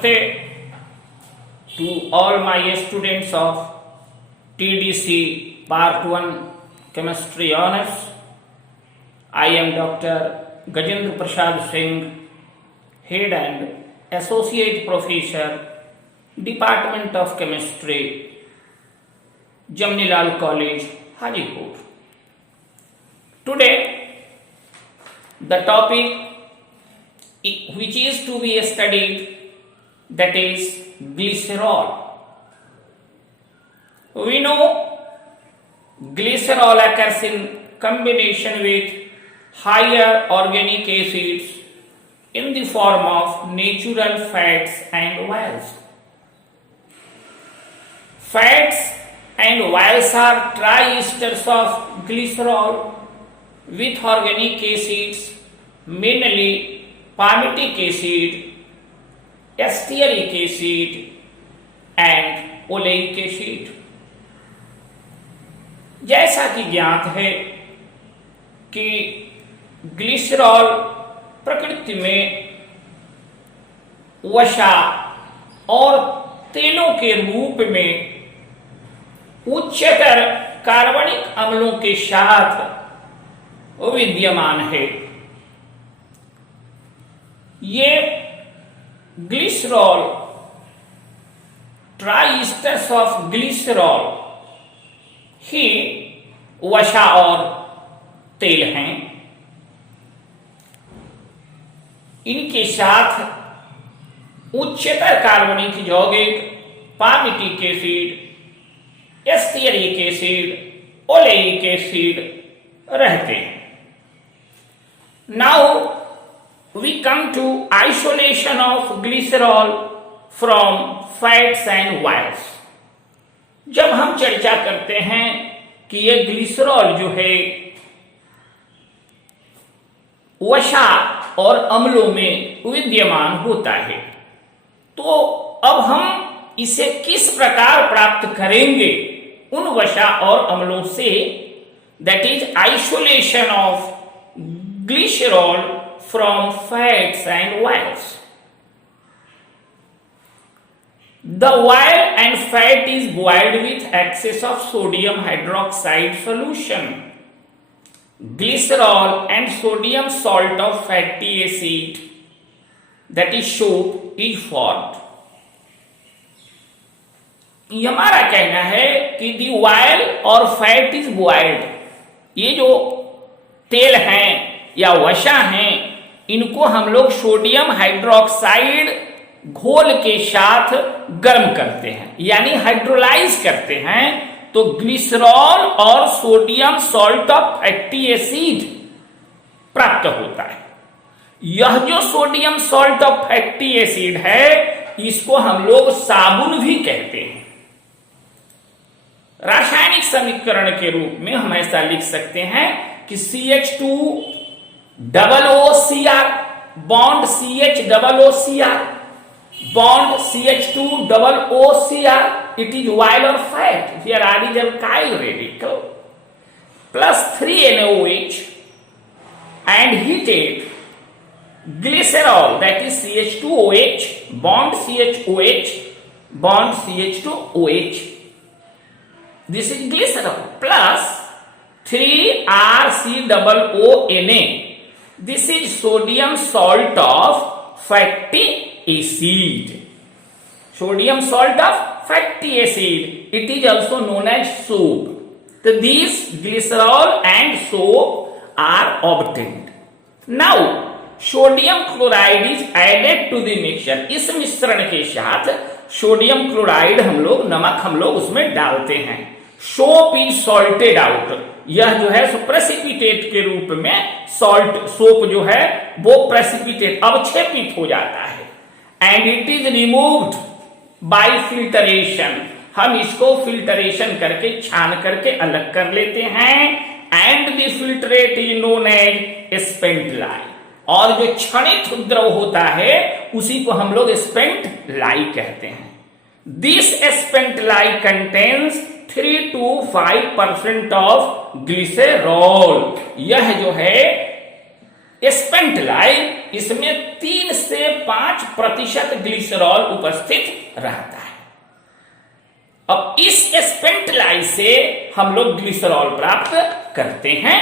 Namaste to all my students of TDC Part 1 Chemistry Honors. I am Dr. Gajendra Prasad Singh, Head and Associate Professor, Department of Chemistry, Jamnilal College, Hajipur. Today, the topic which is to be studied, that is glycerol. We know glycerol occurs in combination with higher organic acids in the form of natural fats and oils. Fats and oils are triesters of glycerol with organic acids, mainly palmitic acid, stearic acid and oleic acid. जैसा कि ज्ञात है कि glycerol प्रकृति में वसा और तेलों के रूप में उच्चतर कार्बनिक अम्लों के साथ विद्यमान है। ये ग्लिसरॉल ट्राइस्टर्स ऑफ ग्लिसरॉल ही वसा और तेल हैं। इनके साथ उच्चतर कार्बनिक यौगिक palmitic acid, stearic acid, oleic acid रहते हैं। Now we come to isolation of glycerol from fats and oils. जब हम चर्चा करते हैं कि यह ग्लिसरॉल जो है वसा और अम्लों में विद्यमान होता है, तो अब हम इसे किस प्रकार प्राप्त करेंगे उन वसा और अम्लों से, that is isolation of glycerol from fats and oils. The oil and fat is boiled with excess of sodium hydroxide solution. Glycerol and sodium salt of fatty acid, that is soap, is formed. ये हमारा कहना है कि the oil और fat is boiled. ये जो तेल हैं या वसा हैं, इनको हम लोग सोडियम हाइड्रोक्साइड घोल के साथ गर्म करते हैं, यानी हाइड्रोलाइज करते हैं, तो ग्लिसरॉल और sodium salt of fatty acid प्राप्त होता है। यह जो sodium salt of fatty acid है, इसको हम लोग साबुन भी कहते हैं। रासायनिक समीकरण के रूप में हम ऐसा लिख सकते हैं कि CH2 double OCr bond CH double OCr bond CH2 double OCr, it is oil or fat, here R is alkyl radical, plus 3NOH and heated glycerol, that is CH2OH bond CHOH bond CH2OH, this is glycerol, plus 3RCOONA, this is sodium salt of fatty acid. Sodium salt of fatty acid, it is also known as soap. So these glycerol and soap are obtained. Now sodium chloride is added to the mixture. इस मिश्रण के साथ sodium chloride हम लोग, नमक हम लोग उसमें डालते हैं। सोप इज सॉल्टेड आउट, यह जो है प्रेसिपिटेट के रूप में सॉल्ट सोप जो है वो प्रेसिपिटेट अवक्षेपित हो जाता है। And it is removed by filtration, हम इसको फिल्टरेशन करके छान करके अलग कर लेते हैं। And the filtrate is known as spent lye, और जो क्षणित द्रव होता है उसी को हम लोग स्पेंट लाई कहते हैं। This spent lie contains 3 to 5% of glycerol, यह जो है स्पेंटलाई, इसमें 3 से 5% ग्लिसरॉल उपस्थित रहता है। अब इस स्पेंटलाई से हम लोग ग्लिसरॉल प्राप्त करते हैं।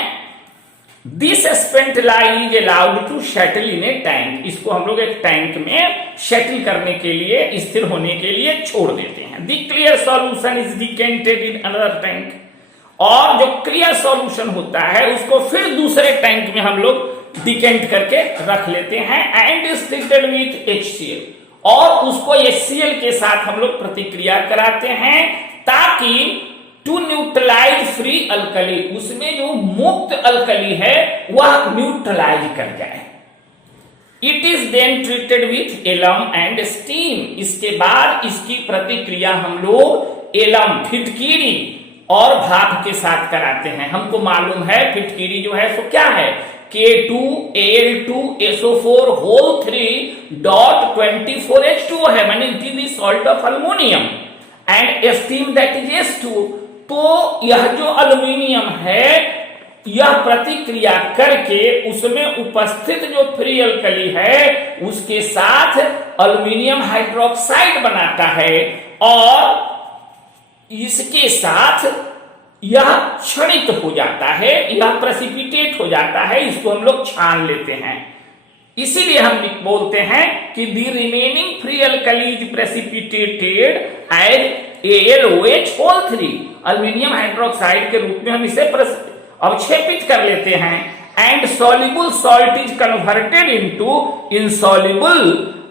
This spent lye is allowed to settle in a tank, इसको हम लोग एक टैंक में सेटल करने के लिए, स्थिर होने के लिए छोड़ देते हैं। The clear solution is decanted in another tank, और जो क्लियर सॉल्यूशन होता है उसको फिर दूसरे टैंक में हम लोग डिकेंट करके रख लेते हैं, and is treated with HCl, और उसको HCl के साथ हम लोग प्रतिक्रिया कराते हैं ताकि टू न्यूट्रलाइज फ्री अल्कली, उसमें जो मुक्त अल्कली है वह न्यूट्रलाइज कर जाए। It is then treated with alum and steam, इसके बाद इसकी प्रतिक्रिया हम लोग एलम, फिटकीरी और भाप के साथ कराते हैं। हमको मालूम है फिटकीरी जो है सो क्या है, K2Al2SO4 होल 3.24H2 है, माने it is salt of aluminium, and steam that is H2। तो यह जो अल्युमिनियम है यह प्रतिक्रिया करके उसमें उपस्थित जो फ्री अल्कली है उसके साथ अल्युमिनियम हाइड्रोक्साइड बनाता है, और इसके साथ यह क्षणित हो जाता है, यह प्रेसिपिटेट हो जाता है, इसको हम लोग छान लेते हैं। इसीलिए हम बोलते हैं कि the remaining free alkali is precipitated as AlOH whole 3, aluminium hydroxide के रूप में हम इसे अवक्षेपित कर लेते हैं, and soluble salt is converted into insoluble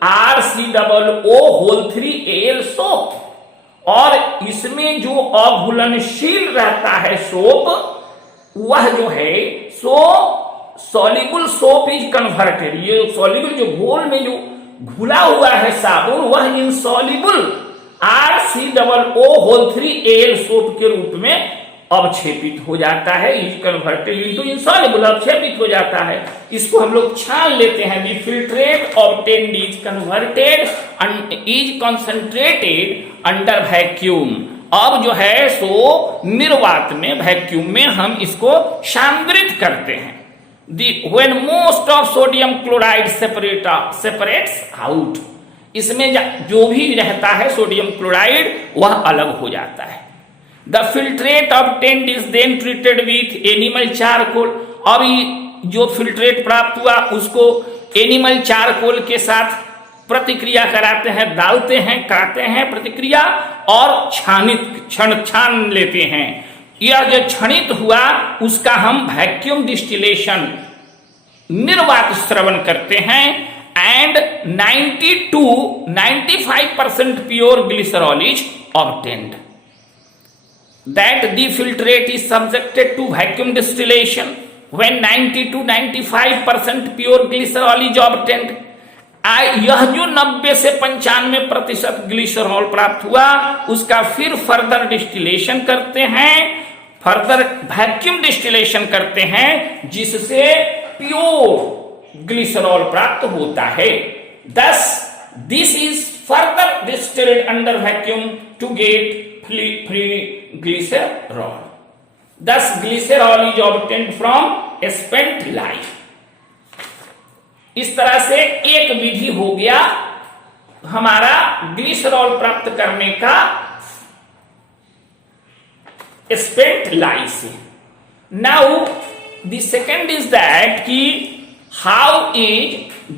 RCOO whole 3Al soap, और इसमें जो अघुलनशील रहता है सोप वह जो है सो सॉल्युबल सोप इज कन्वर्टेड, ये सॉल्युबल जो घोल में जो घुला हुआ है साबुन वह insoluble RCOO whole 3Al soap के रूप में अवक्षेपित हो जाता है, इज कन्वर्टेड इनटू इनसॉल्युबल, अवक्षेपित हो जाता है। इसको हम लोग छान लेते हैं। The filtrate obtained is converted is concentrated under vacuum, अब जो है सो निर्वात में, वैक्यूम में हम इसको सांद्रित करते हैं। When most of sodium chloride separates out, इसमें जो भी रहता है सोडियम क्लोराइड वह अलग हो जाता है। The filtrate obtained is then treated with animal charcoal, अब जो फिल्ट्रेट प्राप्त हुआ उसको एनिमल चारकोल के साथ प्रतिक्रिया कराते हैं, डालते हैं, कराते हैं प्रतिक्रिया, और छान लेते हैं। यह जो क्षणित हुआ उसका हम वैक्यूम डिस्टिलेशन, निर्वात श्रवण करते हैं, and 95% pure glycerol is obtained. That the filtrate is subjected to vacuum distillation when 90 to 95% pure glycerol is obtained. यह जो 90 से 95% ग्लिसरॉल प्राप्त हुआ उसका फिर फर्दर डिस्टिलेशन करते हैं, फर्दर वैक्यूम डिस्टिलेशन करते हैं, जिससे प्योर ग्लिसरॉल प्राप्त होता है। Thus, this is further distilled under vacuum to get free glycerol. Thus, glycerol is obtained from spent life. इस तरह से एक विधि हो गया हमारा ग्लिसरॉल प्राप्त करने का स्पेंट लाई से। Now the second is that कि how is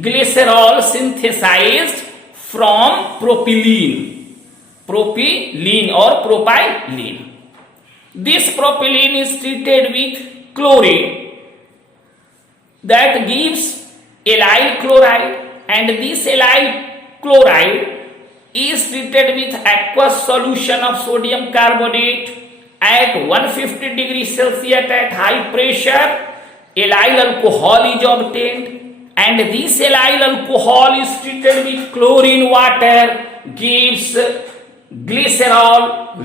glycerol synthesized from propylene or propylene. This propylene is treated with chlorine that gives allyl chloride, and this allyl chloride is treated with aqueous solution of sodium carbonate at 150 degrees Celsius at high pressure. Allyl alcohol is obtained, and this allyl alcohol is treated with chlorine water, gives glycerol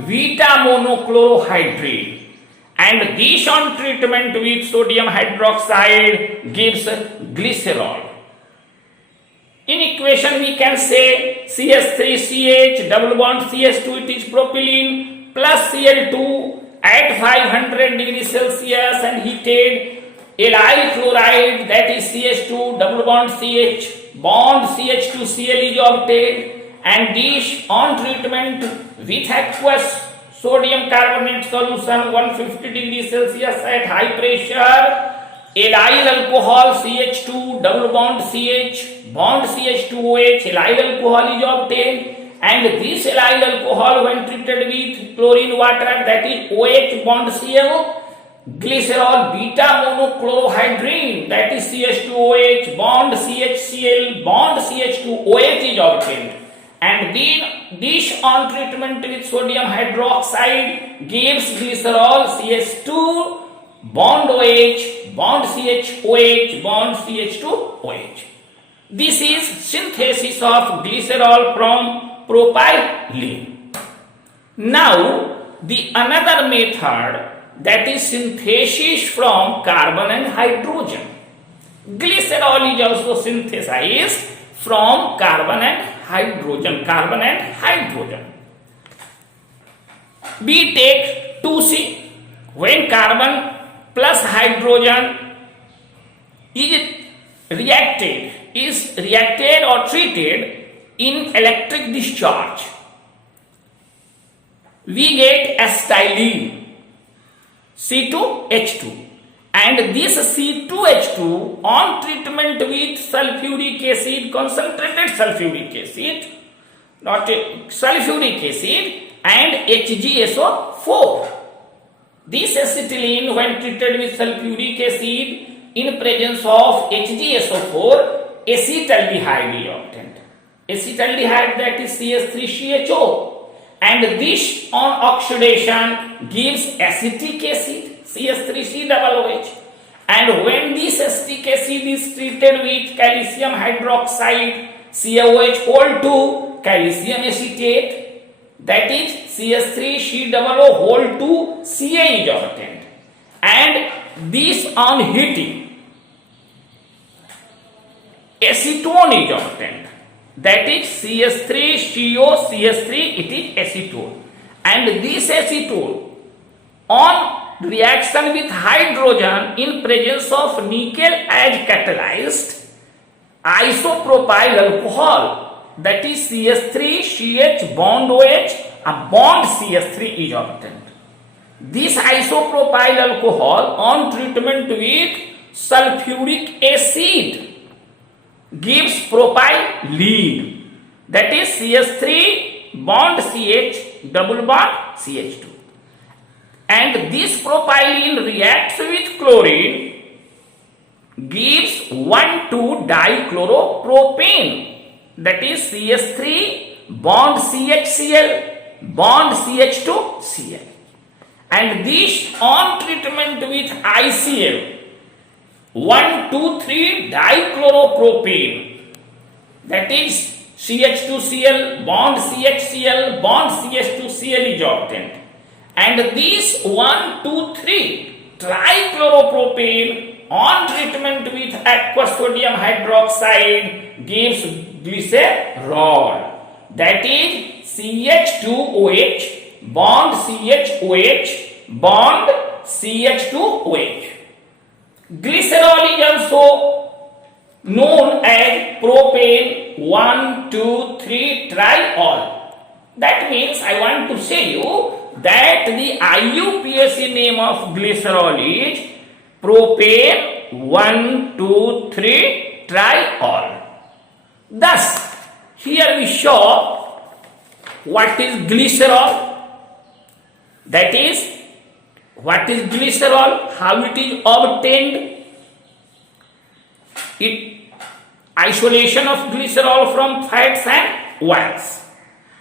beta monochlorohydrate, and this on treatment with sodium hydroxide gives glycerol. In equation we can say CH3CH double bond CH2, it is propylene, plus Cl2 at 500 degrees Celsius and heated Allyl chloride, that is CH2 double bond CH, bond CH2Cl is obtained, and this on treatment with aqueous sodium carbonate solution 150 degrees Celsius at high pressure, allyl alcohol CH2 double bond CH, bond CH2OH, allyl alcohol is obtained, and this allyl alcohol when treated with chlorine water, that is OH bond Cl, glycerol beta monochlorohydrin, that is CH2OH bond CHCl bond CH2OH is obtained, and then this on treatment with sodium hydroxide gives glycerol CH2 bond OH bond CHOH bond CH2OH. This is synthesis of glycerol from propylene. Now the another method, that is synthesis from carbon and hydrogen. Glycerol is also synthesized from carbon and hydrogen. We take 2C when carbon plus hydrogen is reacted or treated in electric discharge. We get acetylene C2H2, and this C2H2 on treatment with sulfuric acid, concentrated sulfuric acid, not sulfuric acid, and HgSO4. This acetylene when treated with sulfuric acid in presence of HgSO4, acetaldehyde is obtained. Acetaldehyde, that is CH3CHO. And this on oxidation gives acetic acid CH3COOH, and when this acetic acid is treated with calcium hydroxide CaOH whole 2 calcium acetate, that is CH3COO whole 2 Ca is obtained, and this on heating acetone is obtained, that is CH3CO CH3, it is acetone, and this acetone on reaction with hydrogen in presence of nickel as catalyzed isopropyl alcohol, that is CH3CH bond OH, a bond CH3 is obtained. This isopropyl alcohol on treatment with sulfuric acid gives propylene, that is CH3 bond CH double bond CH2, and this propylene reacts with chlorine gives 1,2-dichloropropane, that is CH3 bond CHCl bond CH2Cl, and this on treatment with ICl 1,2,3-dichloropropane, that is CH2Cl bond CHCl bond CH2Cl is obtained, and this 1,2,3-trichloropropane on treatment with aqueous sodium hydroxide gives glycerol, that is CH2OH bond CHOH bond CH2OH. Glycerol is also known as propane 1,2,3-triol. That means I want to say you that the IUPAC name of glycerol is propane 1,2,3-triol. Thus, here we show what is glycerol, that is, what is glycerol, how it is obtained, isolation of glycerol from fats and oils.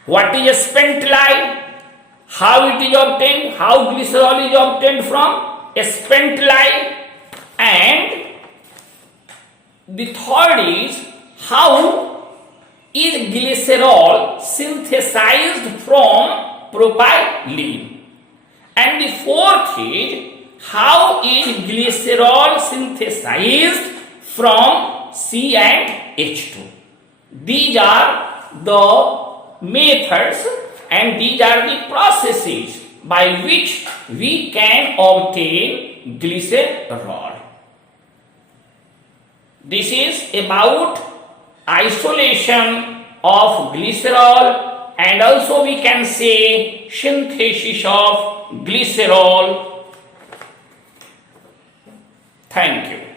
What is spent lye, how it is obtained, how glycerol is obtained from spent lye, and the third is how is glycerol synthesized from propylene. And the fourth is how is glycerol synthesized from C and H2. These are the methods and these are the processes by which we can obtain glycerol. This is about isolation of glycerol, and also we can say synthesis of glycerol. Thank you.